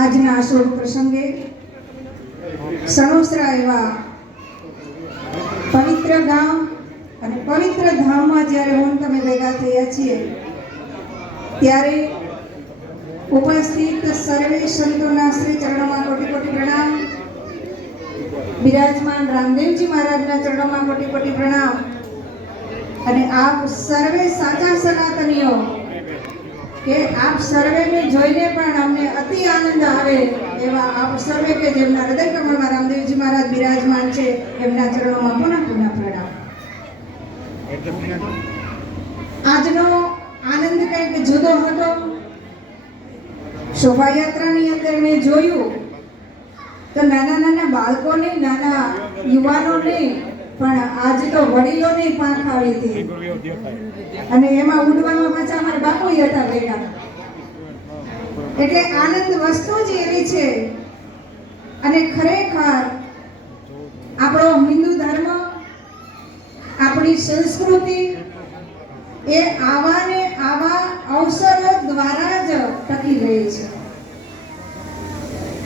આજના શુભ પ્રસંગે સણોસરા એવા પવિત્ર ગામ અને પવિત્ર ધામમાં જ્યારે હું તમે ભેગા થયા છીએ ત્યારે ઉપસ્થિત સર્વે સંતોના શ્રી ચરણોમાં કોટી કોટી પ્રણામ. બિરાજમાન રામદેવજી મહારાજના ચરણોમાં કોટી કોટી પ્રણામ. અને આપ સર્વે સાચા સનાતનીઓ કે આપ સર્વેને જોઈને પણ અમને અતિ આનંદ આવે એવા આપ સર્વે કે જેમના હૃદય કમળમાં રામદેવજી મહારાજ બિરાજમાન છે એમના ચરણોમાં પુનઃ પુનઃ પ્રણામ. આજનો આનંદ કંઈક જુદો હતો. શોભાયાત્રાની અંદર મેં જોયું તો નાના નાના બાળકોને, નાના યુવાનોને, પણ આજ તો વડીલોને પાંખ આવી હતી અને એમાં ઉડવામાં પાછા અમારા બાપુ હતા ભેગા. એટલે આનંદ વસ્તુ જ એવી છે. અને ખરેખર આપણો હિન્દુ ધર્મ, આપણી સંસ્કૃતિ એ આવા ને આવા અવસરો દ્વારા જ ટકી રહી છે.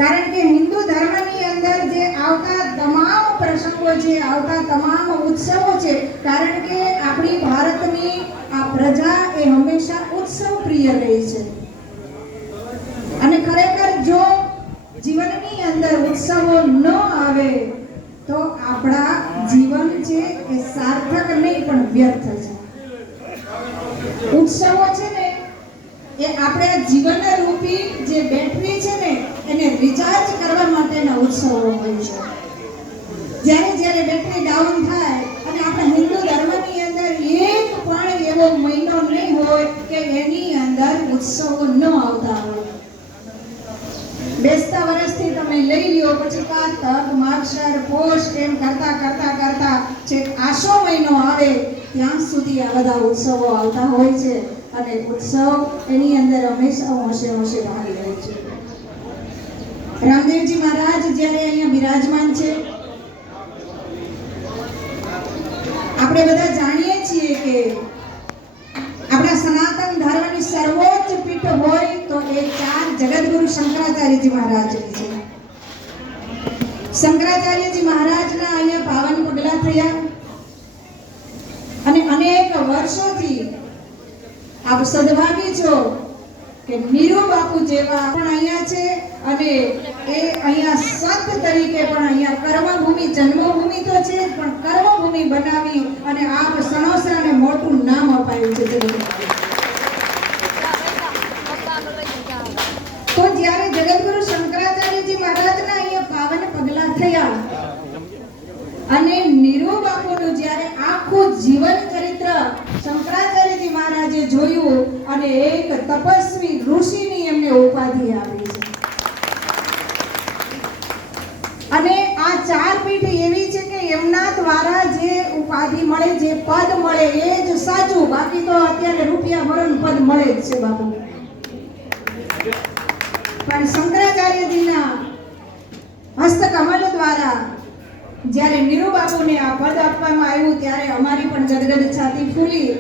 કારણ કે હિન્દુ ધર્મની અંદર જે આવતા તમામ પ્રસંગો છે, આવતા તમામ ઉત્સવો છે, કારણ કે આપણી ભારતની આ પ્રજા એ હંમેશા ઉત્સવ પ્રિય રહી છે. અને ખરેખર જો જીવનની અંદર ઉત્સવો ન આવે તો આપણા જીવન છે એ સાર્થક નહીં પણ વ્યર્થ છે. ઉત્સવો છે ને એ આપણા જીવન રૂપી જે બેટરી છે ને એને રિચાર્જ કરવા માટેના ઉત્સવો હોય છે. જ્યારે જ્યારે બેટરી ડાઉન થાય અને આપણા હિન્દુ ધર્મની અંદર એક પણ એવો મહિનો નહીં હોય કે એની અંદર ઉત્સવો ન આવતા હોય. બેસતા વર્ષથી તમે લઈ લ્યો, પછી કારતક, માગશર, પોષ એમ કરતા કરતા કરતા જે આસો મહિનો આવે ત્યાં સુધી આ બધા ઉત્સવો આવતા હોય છે. અને ઉત્સવ એની અંદર હંમેશા હોશે હોશે ભાગ લે છે. રામદેવજી મહારાજ જ્યારે અહીંયા બિરાજમાન છે, આપણે બધા જાણીએ છીએ કે આપણા સનાતન ધર્મની સર્વોચ્ચ પીઠ હોય તો એ 4 જગતગુરુ શંકરાચાર્યજી મહારાજની છે. શંકરાચાર્યજી મહારાજના અહીંયા પાવન પગલા થયા અને અનેક વર્ષોથી આપ સદભાગી છો કે નીરુ બાપુ જેવા પણ અહીંયા છે અને એ અહીંયા સંત તરીકે પણ અહીંયા કર્મભૂમિ, જન્મભૂમિ તો છે પણ કર્મભૂમિ બનાવી અને આપ સણોસરાને મોટું નામ અપાયું છે. તો જ્યારે જગતગુરુ શંકરાચાર્યજી મહારાજના અહીંયા પાવન પગલા થયા અને નીરુ બાપુનું જ્યારે આખું જીવન ચરિત્ર શંકરાચાર્યજી મહારાજે જોયું અને એક તપસ્વી ઋષિની એમને ઉપાધિ આપી છે. અને આ 4 પીઠ એવી છે કે એમના દ્વારા જે ઉપાધિ મળે, જે પદ મળે એ જ સાચું. બાકી તો અત્યારે રૂપિયા ભરણ પદ મળે જ છે બાપુ. પણ શંકરાચાર્યજીના હસ્તકમલ દ્વારા જ્યારે નીરુ બાપુને આ પદ આપવામાં આવ્યું ત્યારે અમારી પણ ગદગદ છાતી ફૂલી.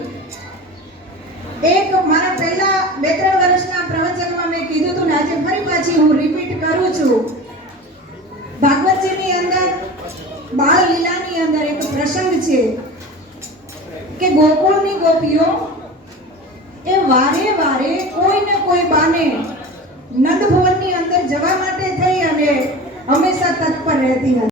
એક મારા પહેલા 2-3 વર્ષના પ્રવચનમાં મેં કીધું હતું ને આજે ફરી પાછી હું રિપીટ કરું છું. ભાગવતજીની અંદર બાળ લીલાની અંદર એક પ્રસંગ છે કે ગોકુળની ગોપીઓ એ વારે વારે કોઈ ને કોઈ બાને નંદ ભવનની અંદર જવા માટે થઈ અને હંમેશા તત્પર રહેતી હતી.